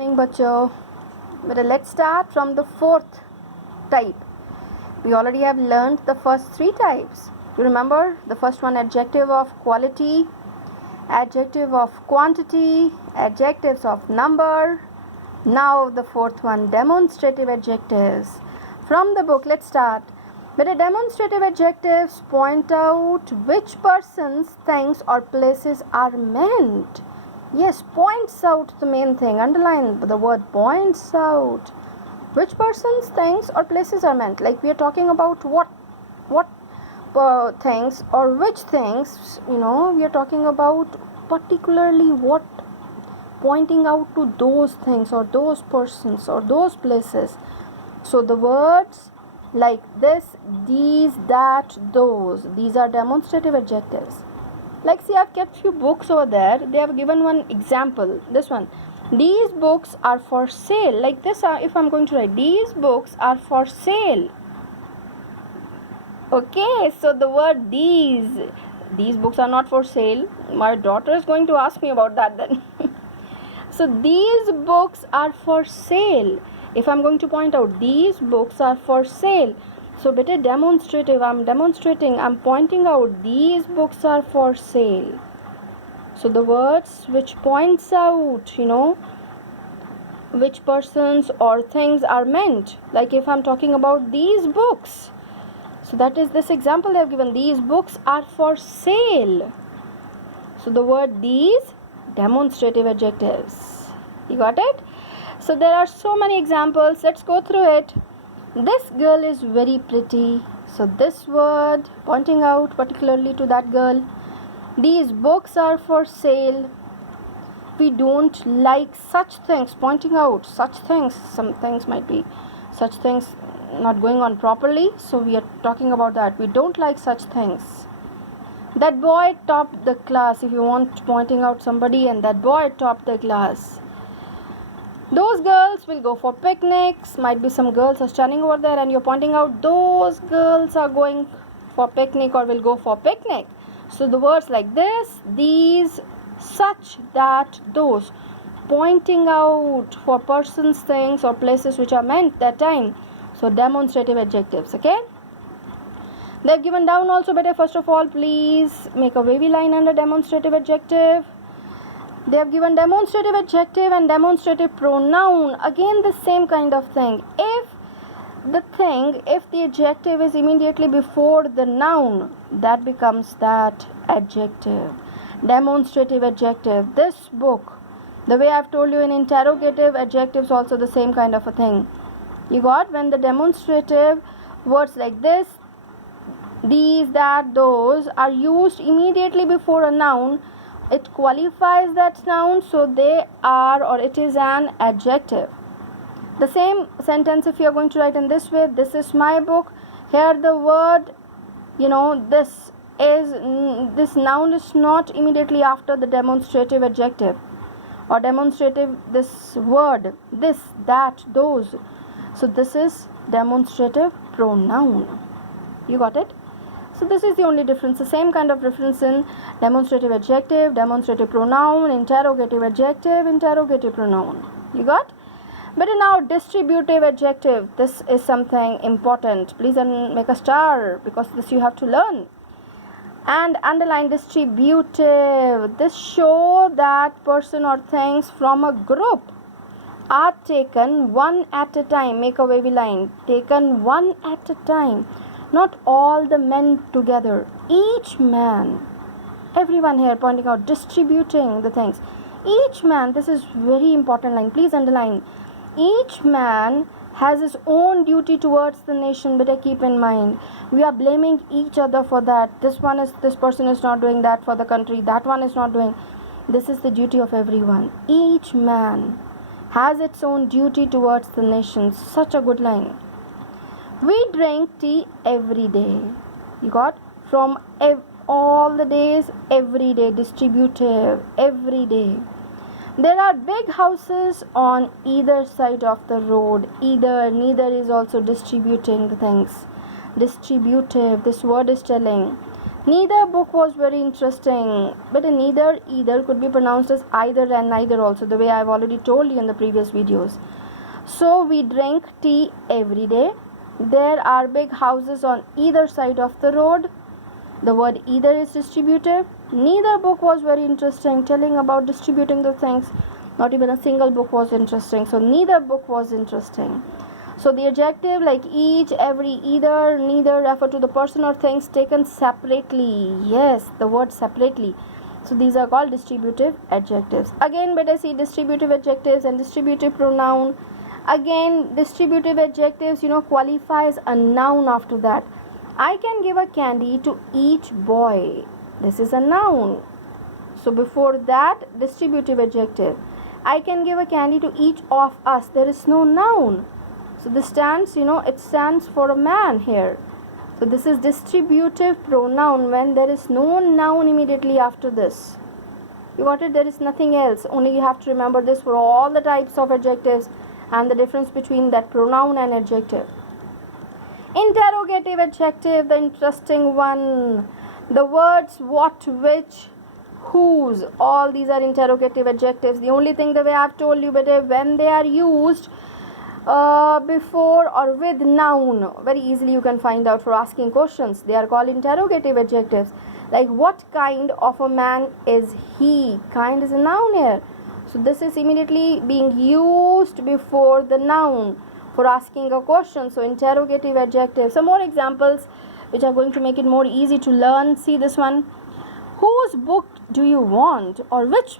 Morning, bachcho. But let's start from the fourth type. We already have learned the first three types. You remember the first one, adjective of quality, adjective of quantity, adjectives of number. Now the fourth one, demonstrative adjectives. From the book, let's start. But the demonstrative adjectives point out which persons, things or places are meant. Yes, points out the main thing. Underline the word points out. Which persons, things or places are meant. Like we are talking about what things or which things, we are talking about particularly what, pointing out to those things or those persons or those places. So the words like this, these, that, those, these are demonstrative adjectives. Like see, I've kept few books over there. They have given one example. This one. These books are for sale. Like this, if I'm going to write, these books are for sale. Okay, so the word these books are not for sale. My daughter is going to ask me about that then. So these books are for sale. If I'm going to point out, these books are for sale. So better demonstrative, I'm demonstrating, I'm pointing out these books are for sale. So the words which points out, which persons or things are meant. Like if I'm talking about these books. So that is this example they have given. These books are for sale. So the word these, demonstrative adjectives. You got it? So there are so many examples. Let's go through it. This girl is very pretty. So this word pointing out particularly to that girl. These books are for sale. We don't like such things, pointing out such things. Some things might be such things not going on properly. So we are talking about that. We don't like such things. That boy topped the class. If you want pointing out somebody, and that boy topped the class. Those girls will go for picnics. Might be some girls are standing over there and you're pointing out those girls are going for picnic or will go for picnic. So the words like this, these, such, that, those, pointing out for persons, things or places which are meant that time. So demonstrative adjectives, okay? They've given down also. Better first of all, please make a wavy line under demonstrative adjective. They have given demonstrative adjective and demonstrative pronoun. Again the same kind of thing. If the adjective is immediately before the noun, that becomes that adjective. Demonstrative adjective. This book, the way I've told you in interrogative adjectives, also the same kind of a thing. You got? When the demonstrative words like this, these, that, those are used immediately before a noun, it qualifies that noun, so they are or it is an adjective. The same sentence if you are going to write in this way, this is my book. Here the word, this noun is not immediately after the demonstrative adjective or demonstrative this word, this, that, those. So this is demonstrative pronoun. You got it? So this is the only difference. The same kind of difference in demonstrative adjective, demonstrative pronoun, interrogative adjective, interrogative pronoun. You got? But now distributive adjective. This is something important. Please make a star because this you have to learn. And underline distributive. This show that person or things from a group are taken one at a time. Make a wavy line. Taken one at a time. Not all the men together. Each man. Everyone here pointing out, distributing the things. Each man, this is very important line. Please underline. Each man has his own duty towards the nation. Better keep in mind. We are blaming each other for that. This person is not doing that for the country. That one is not doing. This is the duty of everyone. Each man has its own duty towards the nation. Such a good line. We drink tea every day. You got? From all the days, every day. Distributive, every day. There are big houses on either side of the road. Neither is also distributing the things. Distributive, this word is telling. Neither book was very interesting. But neither, either could be pronounced as either and neither also, the way I've already told you in the previous videos. So we drink tea every day. There are big houses on either side of the road. The word either is distributive. Neither book was very interesting, telling about distributing the things. Not even a single book was interesting. So neither book was interesting. So the adjective like each, every, either, neither refer to the person or things taken separately. Yes, the word separately. So these are called distributive adjectives. Again, better see distributive adjectives and distributive pronoun. Again, distributive adjectives, qualifies a noun after that. I can give a candy to each boy. This is a noun. So before that, distributive adjective. I can give a candy to each of us. There is no noun. So this stands, it stands for a man here. So this is distributive pronoun when there is no noun immediately after this. You got it? There is nothing else. Only you have to remember this for all the types of adjectives and the difference between that pronoun and adjective. Interrogative adjective, the interesting one. The words what, which, whose, all these are interrogative adjectives. The only thing, the way I've told you, better when they are used before or with noun, very easily you can find out for asking questions. They are called interrogative adjectives. Like what kind of a man is he? Kind is a noun here. So this is immediately being used before the noun for asking a question. So interrogative adjective. Some more examples which are going to make it more easy to learn. See this one. Whose book do you want? Or which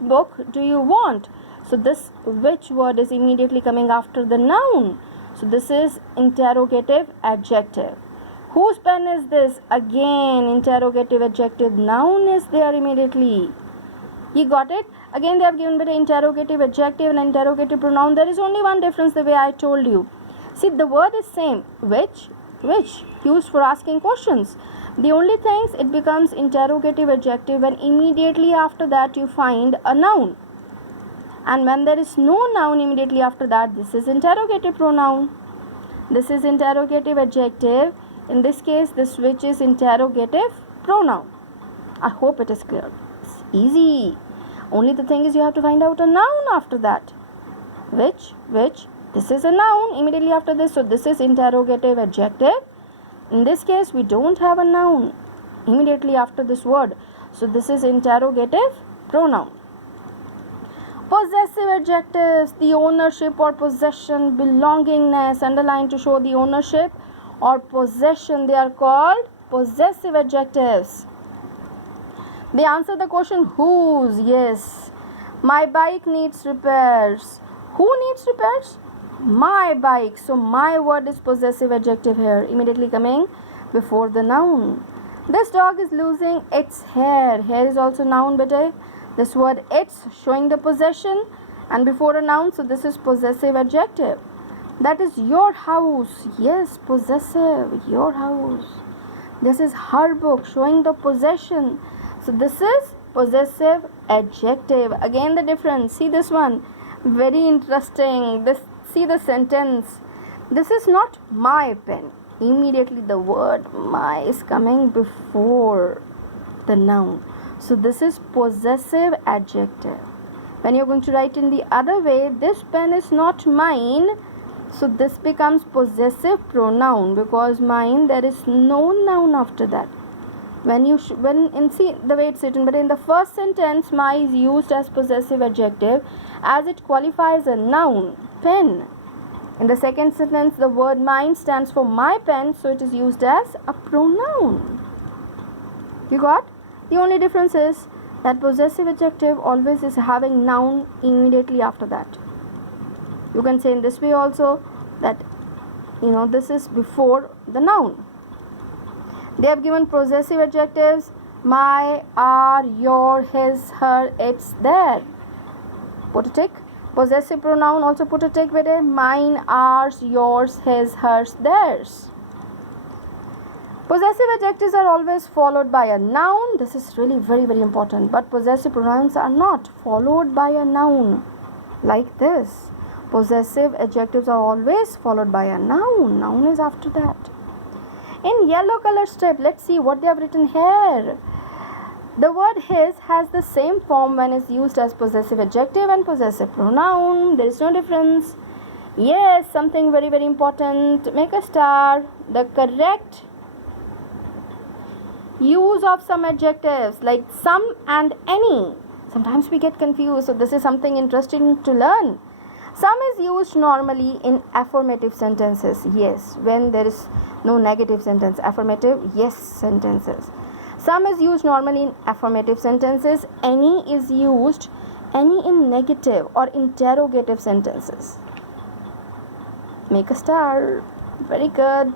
book do you want? So this which word is immediately coming after the noun. So this is interrogative adjective. Whose pen is this? Again, interrogative adjective. Noun is there immediately. You got it? Again, they have given the interrogative adjective and interrogative pronoun. There is only one difference, the way I told you. See, the word is same. Which, used for asking questions. The only thing, it becomes interrogative adjective when immediately after that you find a noun. And when there is no noun immediately after that, this is interrogative pronoun. This is interrogative adjective. In this case, this which is interrogative pronoun. I hope it is clear. It's easy. Only the thing is you have to find out a noun after that. Which, this is a noun immediately after this. So this is interrogative adjective. In this case, we don't have a noun immediately after this word. So this is interrogative pronoun. Possessive adjectives, the ownership or possession, belongingness, underlined to show the ownership or possession. They are called possessive adjectives. They answer the question whose. Yes. My bike needs repairs. Who needs repairs? My bike. So my word is possessive adjective here, immediately coming before the noun. This dog is losing its hair. Hair is also noun, beta. This word its showing the possession and before a noun. So this is possessive adjective. That is your house. Yes, possessive. Your house. This is her book, showing the possession. So this is possessive adjective. Again the difference. See this one. Very interesting. See the sentence. This is not my pen. Immediately the word my is coming before the noun. So this is possessive adjective. When you're going to write in the other way, this pen is not mine. So this becomes possessive pronoun because mine, there is no noun after that. See the way it's written, but in the first sentence, my is used as possessive adjective as it qualifies a noun, pen. In the second sentence, the word mine stands for my pen, so it is used as a pronoun. You got? The only difference is that possessive adjective always is having noun immediately after that. You can say in this way also that this is before the noun. They have given possessive adjectives my, our, your, his, her, its, their. Put a tick. Possessive pronoun also put a tick with it. Mine, ours, yours, his, hers, theirs. Possessive adjectives are always followed by a noun. This is really very, very important. But possessive pronouns are not followed by a noun like this. Possessive adjectives are always followed by a noun. Noun is after that. in yellow color strip. Let's see what they have written here. The word his has the same form when it's used as possessive adjective and possessive pronoun. There is no difference. Yes, something very, very important. Make a star. The correct use of some adjectives like some and any. Sometimes we get confused, so this is something interesting to learn. Some is used normally in affirmative sentences. Yes, when there is no negative sentence. Affirmative yes sentences. Some is used normally in affirmative sentences. Any is used in negative or interrogative sentences. Make a star. Very good.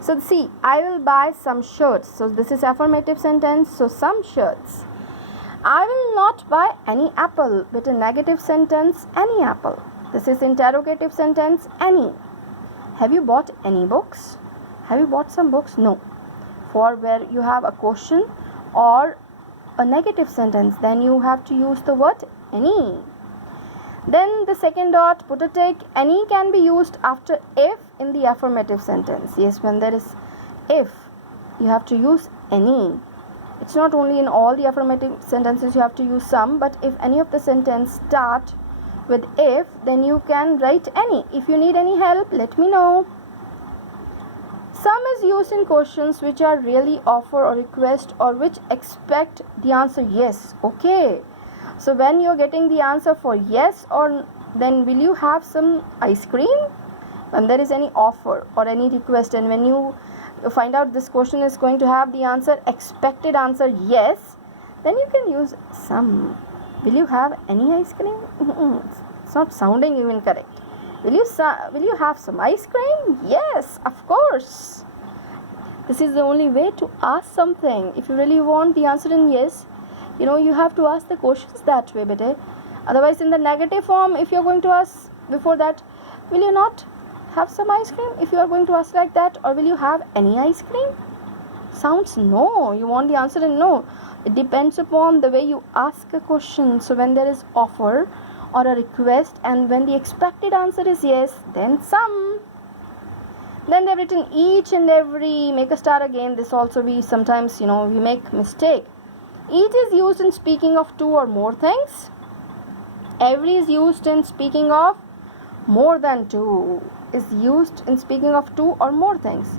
So see, I will buy some shirts. So this is affirmative sentence. So some shirts. I will not buy any apple. With a negative sentence, any apple. This is interrogative sentence, any. Have you bought any books? Have you bought some books? No. For where you have a question or a negative sentence, then you have to use the word any. Then the second dot, put a tick. Any can be used after if in the affirmative sentence. Yes, when there is if, you have to use any. It's not only in all the affirmative sentences you have to use some, but if any of the sentence start with if, then you can write any. If you need any help, let me know. Some is used in questions which are really offer or request or which expect the answer yes. Okay. So when you're getting the answer for yes or then will you have some ice cream? When there is any offer or any request and when you find out this question is going to have the answer, expected answer yes, then you can use some. Will you have any ice cream? It's not sounding even correct. Will you have some ice cream? Yes, of course. This is the only way to ask something. If you really want the answer in yes, you have to ask the questions that way, bete. Otherwise, in the negative form, if you're going to ask before that, will you not have some ice cream? If you are going to ask like that, or will you have any ice cream? Sounds no. You want the answer in no. It depends upon the way you ask a question. So when there is offer or a request and when the expected answer is yes, then some. Then they've written each and every. Make a star again. This also we sometimes we make mistake. Each is used in speaking of two or more things. Every is used in speaking of more than two. Is used in speaking of two or more things.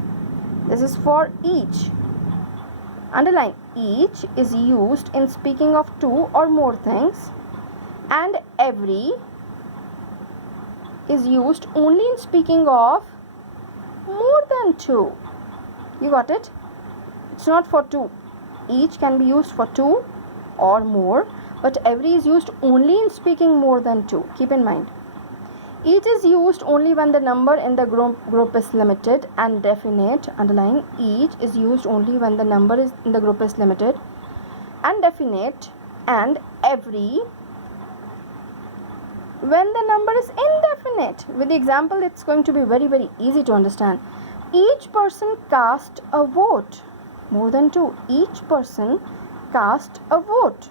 This is for each. Underline, each is used in speaking of two or more things, and every is used only in speaking of more than two. You got it? It's not for two. Each can be used for two or more, but every is used only in speaking more than two. Keep in mind. Each is used only when the number in the group is limited and definite. Underline, each is used only when the number in the group is limited and definite, and every when the number is indefinite. With the example, it's going to be very, very easy to understand. Each person cast a vote. More than two. Each person cast a vote.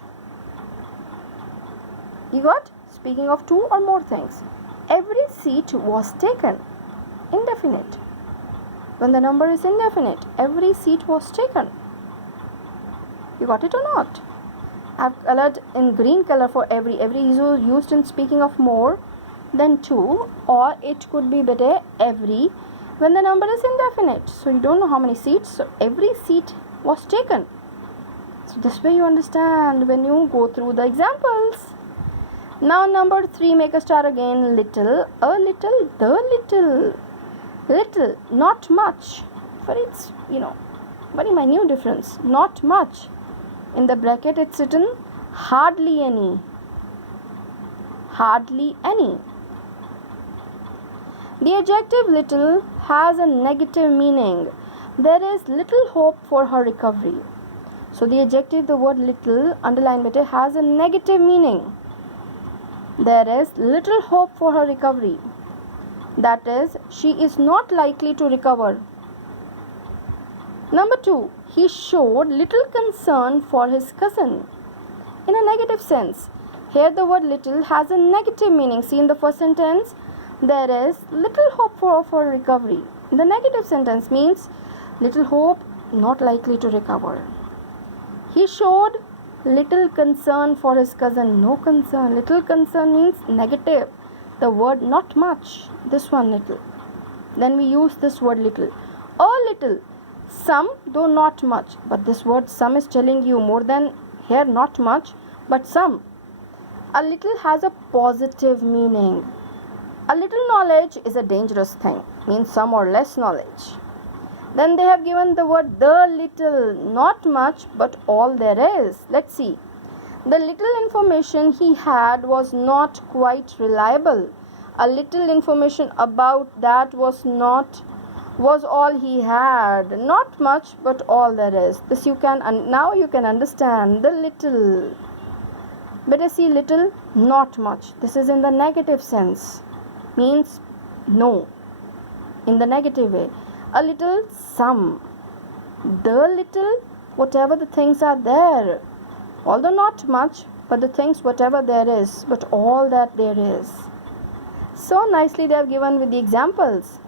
You got? Speaking of two or more things. Every seat was taken. Indefinite. When the number is indefinite, every seat was taken. You got it or not? I've colored in green color for every. Every is used in speaking of more than two, or it could be better every when the number is indefinite. So you don't know how many seats. So every seat was taken. So this way you understand when you go through the examples. Now number 3, make a star again. Little, a little, the little. Little, not much. For it's, very minute difference. Not much. In the bracket it's written hardly any. Hardly any. The adjective little has a negative meaning. There is little hope for her recovery. So the adjective, the word little, underline better, has a negative meaning. There is little hope for her recovery. That is, she is not likely to recover. Number 2, he showed little concern for his cousin. In a negative sense. Here the word little has a negative meaning. See, in the first sentence, there is little hope for recovery. The negative sentence means Little hope, not likely to recover. He showed little concern for his cousin. No concern. Little concern means negative. The word not much. This one little. Then we use this word little. A little. Some, though not much. But this word some is telling you more than here not much, but some. A little has a positive meaning. A little knowledge is a dangerous thing. Means some or less knowledge. Then they have given the word the little, not much, but all there is. Let's see. The little information he had was not quite reliable. A little information about that was all he had. Not much, but all there is. This you can, and now you can understand the little. Better see little, not much. This is in the negative sense. Means no. In the negative way. A little, some. The little, whatever the things are there. Although not much, but the things whatever there is, but all that there is. So nicely they have given with the examples.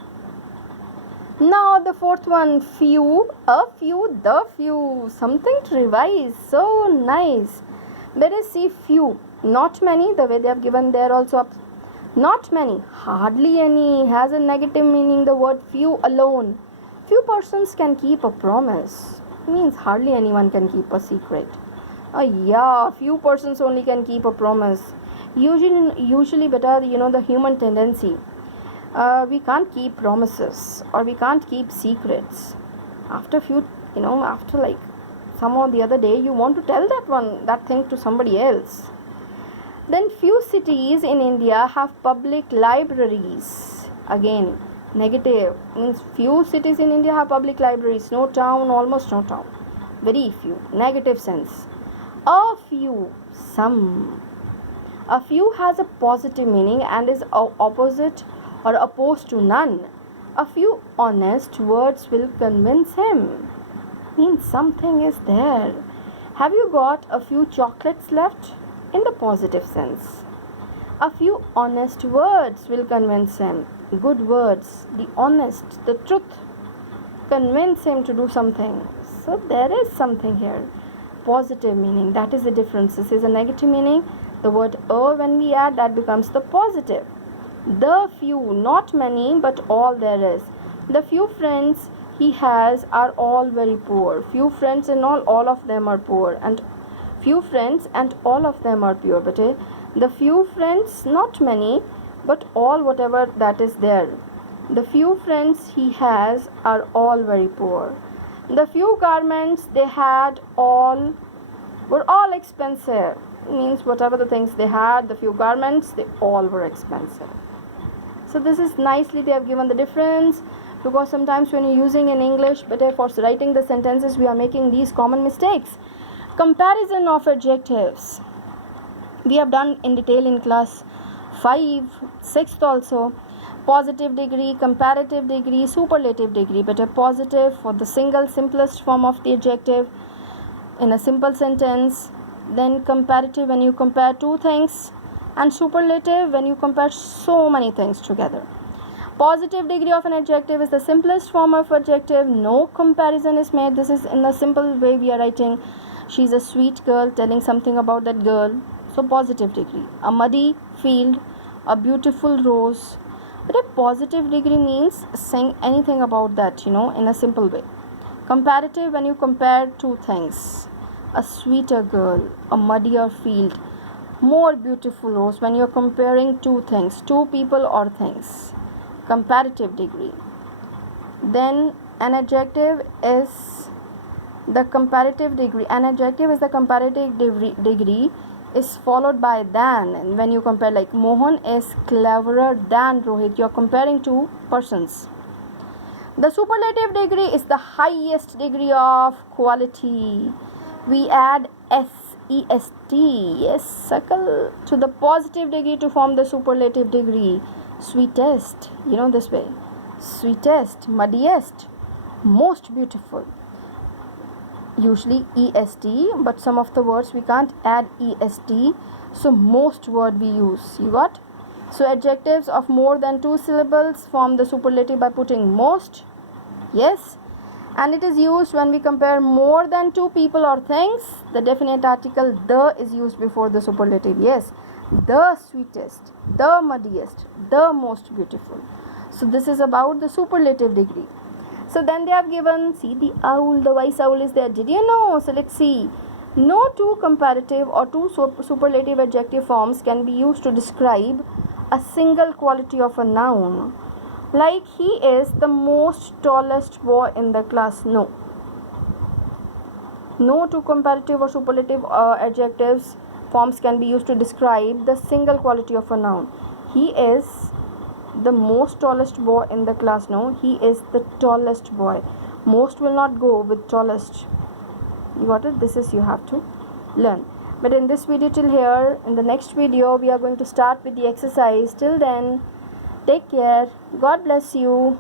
Now the fourth one, few, a few, the few. Something to revise. So nice. Let us see few. Not many, the way they have given there also. Not many, hardly any, has a negative meaning, the word few alone. Few persons can keep a promise. Means hardly anyone can keep a secret. Yeah, few persons only can keep a promise. Usually better, the human tendency. We can't keep promises or we can't keep secrets. After few, after like some or the other day, you want to tell that thing to somebody else. Then few cities in India have public libraries. Again, negative. Means few cities in India have public libraries. No town, almost no town. Very few. Negative sense. A few, some. A few has a positive meaning and is opposite or opposed to none. A few honest words will convince him. Means something is there. Have you got a few chocolates left? In the positive sense. A few honest words will convince him. Good words, the honest, the truth, convince him to do something. So there is something here. Positive meaning, that is the difference. This is a negative meaning. The word a, when we add, that becomes the positive. The few, not many, but all there is. The few friends he has are all very poor. Few friends and all of them are poor. And few friends and all of them are pure. But the few friends, not many, but all whatever that is there. The few friends he has are all very poor. The few garments they had were all expensive. Means whatever the things they had, the few garments, they all were expensive. So this is nicely they have given the difference, because sometimes when you're using in English, but for writing the sentences, we are making these common mistakes. Comparison of adjectives. We have done in detail in class 5, 6th also. Positive degree, comparative degree, superlative degree. But a positive for the simplest form of the adjective in a simple sentence. Then comparative when you compare two things. And superlative when you compare so many things together. Positive degree of an adjective is the simplest form of adjective. No comparison is made. This is in the simple way we are writing. She's a sweet girl, telling something about that girl. So positive degree. A muddy field, a beautiful rose. But a positive degree means saying anything about that, in a simple way. Comparative when you compare two things. A sweeter girl, a muddier field, more beautiful rose when you're comparing two things, two people or things. Comparative degree. Then an adjective is the comparative degree. An adjective is the comparative degree is followed by than. And when you compare, like Mohan is cleverer than Rohit, you're comparing two persons. The superlative degree is the highest degree of quality. We add SEST, yes, circle to the positive degree to form the superlative degree. Sweetest, this way. Sweetest, muddiest, most beautiful. Usually EST, but some of the words we can't add EST, so most word we use. You got? So adjectives of more than two syllables form the superlative by putting most. Yes. and it is used when we compare more than two people or things. The definite article the is used before the superlative. Yes, the sweetest, the muddiest, the most beautiful. So this is about the superlative degree. So then they have given, see the owl, the wise owl is there. Did you know? So let's see. No two comparative or two superlative adjective forms can be used to describe a single quality of a noun. Like he is the most tallest boy in the class. No. No two comparative or superlative adjectives forms can be used to describe the single quality of a noun. He is the most tallest boy in the class. No, he is the tallest boy. Most will not go with tallest. You got it? This is you have to learn. But in this video till here, in the next video we are going to start with the exercise. Till then, take care. God bless you.